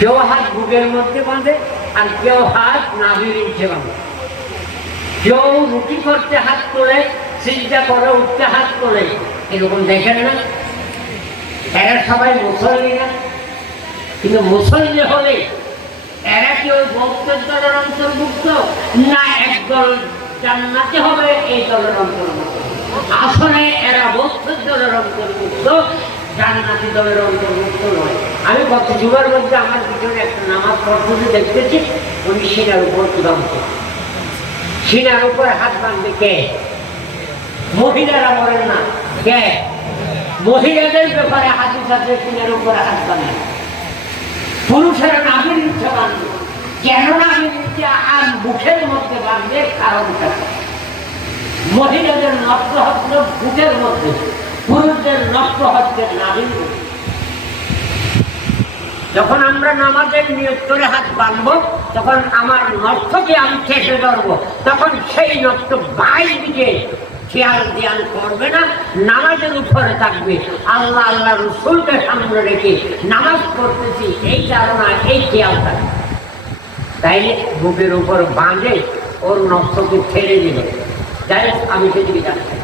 কেউ হাত বুকের মধ্যে বাঁধে আর কেউ হাত নাভির নিচে বাঁধে। কেউ রুটি করতে হাত তোলে চিন্তা করে, উঠতে হাত তোলে, এরকম দেখেন না? এরা সবাই মুসল্লি না। কিন্তু মুসল্লি হলে এরা কেউ বক্তের দলের অন্তর্ভুক্ত? না একদল জান্নাতে হবে, এই দলের অন্তর্ভুক্ত। আসলে এরা বক্তের দলের অন্তর্ভুক্ত, জান্নাতি দলের অন্তর্ভুক্ত নয়। আমি গত যুগের মধ্যে আমার পিছনে একটা নামাজ পদ্ধতি দেখতেছি, উনি সিনার উপর বাঁধছে সিনার উপর হাত বাঁধবে কে? মহিলারা বলেন না, কে? মহিলাদের ব্যাপারে হাদিস আছে, সিনার উপর হাত বাঁধে। পুরুষেরা নাভির নিচে বাঁধবে। কেন নাভির নিচে আর মুখের মধ্যে বাঁধবে কারণটা? মহিলাদের নষ্ট হচ্ছে বুকের মধ্যে, পুরুষদের নষ্ট হচ্ছে নাভির মধ্যে। যখন আমরা নামাজের নিয়োগ করে হাত বাঁধবো, তখন আমার নষ্টকে আমি চেপে ধরবো। তখন সেই নষ্ট বাইর দিকে খেয়াল দেয়াল করবে না, নামাজের উপরে থাকবে। আল্লাহ আল্লাহ রসুলকে সামনে রেখে নামাজ পড়তেছি, এই ধারণা, এই খেয়াল থাকবে তাইলে বুকের উপর বাঁধে ওর নষ্টকে ছেড়ে দিল যাই আমি সেদিকে যাচ্ছি।